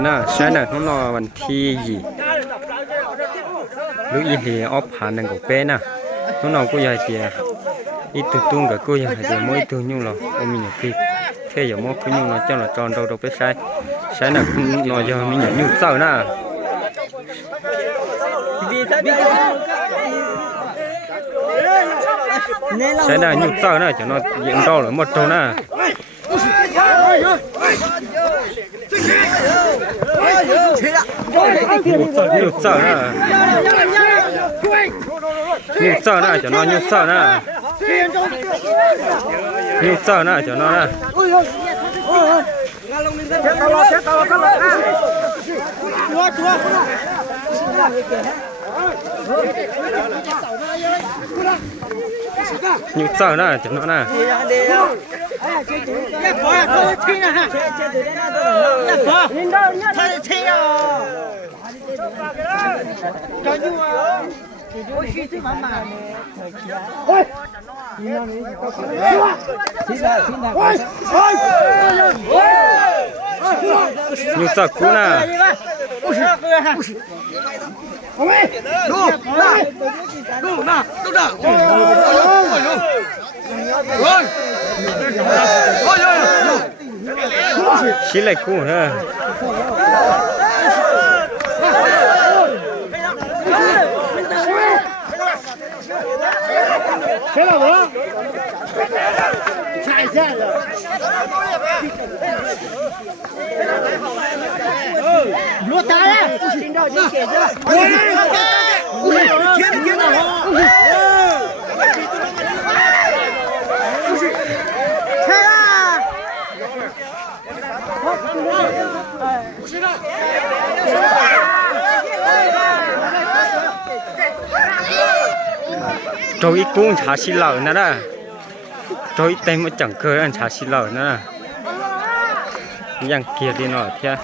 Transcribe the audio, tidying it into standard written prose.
น่าใช่น่ะน้องนอวันที่ยี่ลูกอีเหียออฟผ่านนั่งกับเป้น่ะน้องนอกูอยากเจียอีตุตุ้งกับกูอยากเจียมวยตุ้งยุ่งหรอโอ้มีอย่างที่เท่อย่างมอคือยุ่งเนาะเจ้าหน้าจอนเราไปใช้น่ะนอยมีอย่างยุ่งเศร้าน่ะใช้น่ะยุ่งเศร้าน่ะจะนอนยังรอหรือหมดตัวน่ะnhục sợ nè nhục sợ nè cho nó nhục sợ nè nhục sợ nè cho nó nè nhục sợ nè cho nó nè nhục sợ cú nè xí lại cú nữa thế nào đó chạy ra rồi lúa ta đấy xin đâu đi kể ra kiếm nào thế à rồi ít cũng chả xí lợn nữa đó rồi tay mới chẳng cơ ăn chả xí lợn nữa ยังเกียร์ดีหน่อยเพี้ย